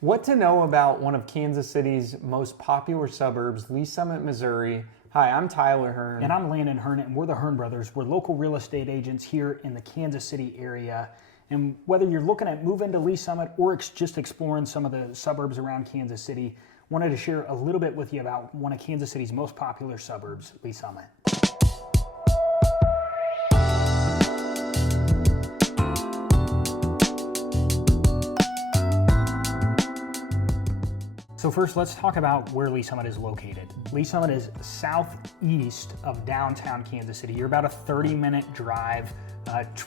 What to know about one of Kansas City's most popular suburbs, Lee Summit, Missouri. Hi, I'm Tyler Hearn. And I'm Landon Hearn, and we're the Hearn Brothers. We're local real estate agents here in the Kansas City area. And whether you're looking at moving to Lee Summit or just exploring some of the suburbs around Kansas City, wanted to share a little bit with you about one of Kansas City's most popular suburbs, Lee Summit. So first, let's talk about where Lee Summit is located. Lee Summit is southeast of downtown Kansas City. You're about a 30-minute drive.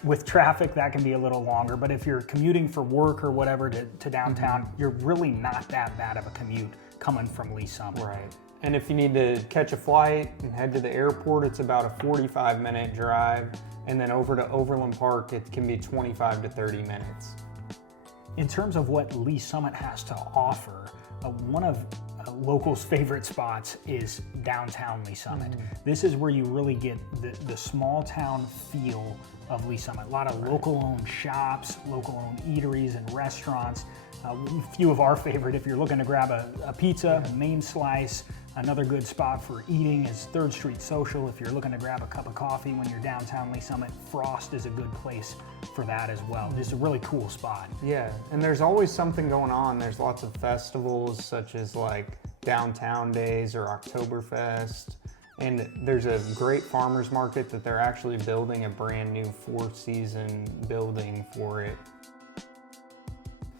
With traffic, that can be a little longer, but if you're commuting for work or whatever to downtown, you're really not that bad of a commute coming from Lee Summit. Right. And if you need to catch a flight and head to the airport, it's about a 45-minute drive. And then over to Overland Park, it can be 25 to 30 minutes. In terms of what Lee Summit has to offer, one of locals' favorite spots is downtown Lee Summit. This is where you really get the small town feel of Lee Summit. A lot of local-owned shops, local-owned eateries and restaurants. A few of our favorite, if you're looking to grab a pizza, a main slice. Another good spot for eating is 3rd Street Social. If you're looking to grab a cup of coffee when you're downtown Lee Summit, Frost is a good place for that as well. Just a really cool spot. Yeah, and there's always something going on. There's lots of festivals such as like Downtown Days or Oktoberfest. And there's a great farmer's market that they're actually building a brand new 4-season building for it.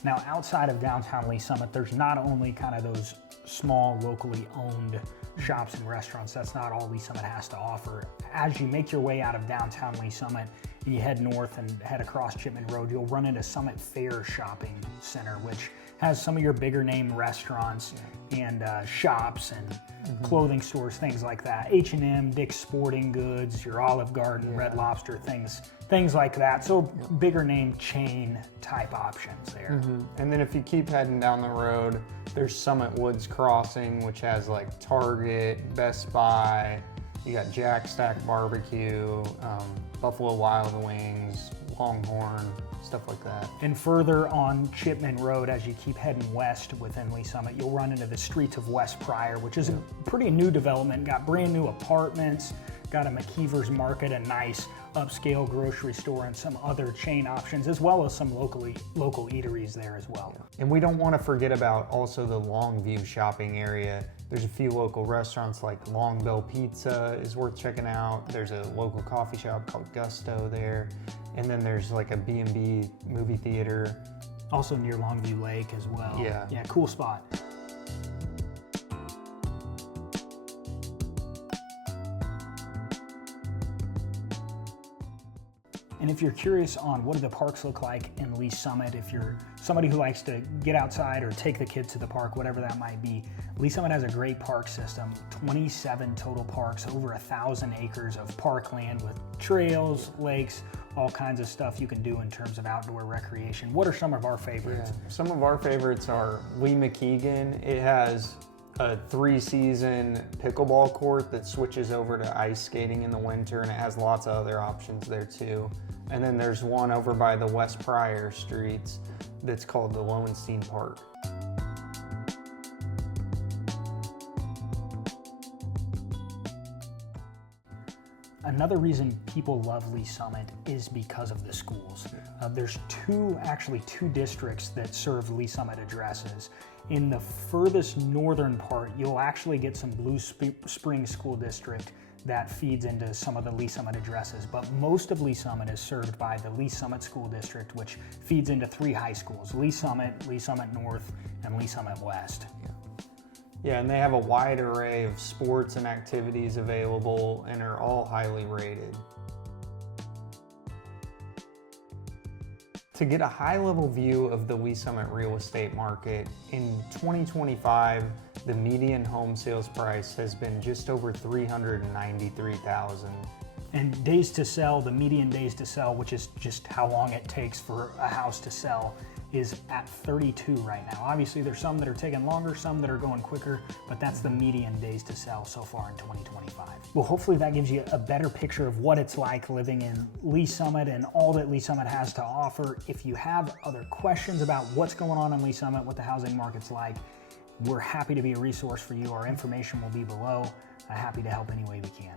Now, outside of downtown Lee Summit, there's not only kind of those small, locally owned shops and restaurants. That's not all Lee Summit has to offer. As you make your way out of downtown Lee Summit and you head north and head across Chipman Road, you'll run into Summit Fair Shopping Center, which has some of your bigger name restaurants and shops and clothing stores, things like that. H&M, Dick's Sporting Goods, your Olive Garden, Red Lobster, things like that. So bigger name chain type options there. And then if you keep heading down the road, there's Summit Woods Crossing, which has like Target, Best Buy, you got Jack Stack Barbecue, Buffalo Wild Wings, Longhorn, stuff like that. And further on Chipman Road, as you keep heading west within Lee Summit, you'll run into the Streets of West Pryor, which is a pretty new development. Got brand new apartments, got a McKeever's Market, a nice upscale grocery store, and some other chain options, as well as some local eateries there as well. And we don't want to forget about also the Longview shopping area. There's a few local restaurants like Long Bell Pizza is worth checking out. There's a local coffee shop called Gusto there. And then there's like a B&B movie theater. Also near Longview Lake as well. Yeah, cool spot. And if you're curious on what do the parks look like in Lee Summit, if you're somebody who likes to get outside or take the kids to the park, whatever that might be, Lee Summit has a great park system, 27 total parks, over 1,000 acres of parkland with trails, lakes, all kinds of stuff you can do in terms of outdoor recreation. What are some of our favorites? Some of our favorites are Lee McKeegan. It has a 3-season pickleball court that switches over to ice skating in the winter, and it has lots of other options there too. And then there's one over by the West Pryor streets that's called the Lowenstein Park. Another reason people love Lee Summit is because of the schools. There's actually two districts that serve Lee Summit addresses. In the furthest northern part, you'll actually get some Blue Springs School District that feeds into some of the Lee Summit addresses, but most of Lee Summit is served by the Lee Summit School District, which feeds into 3 high schools, Lee Summit North, and Lee Summit West. Yeah, and they have a wide array of sports and activities available and are all highly rated. To get a high-level view of the Lee Summit real estate market, in 2025, the median home sales price has been just over $393,000. And days to sell, the median days to sell, which is just how long it takes for a house to sell, is at 32 right now. Obviously there's some that are taking longer, some that are going quicker, but that's the median days to sell so far in 2025. Well, hopefully that gives you a better picture of what it's like living in Lee Summit and all that Lee Summit has to offer. If you have other questions about what's going on in Lee Summit, what the housing market's like, we're happy to be a resource for you. Our information will be below. Happy to help any way we can.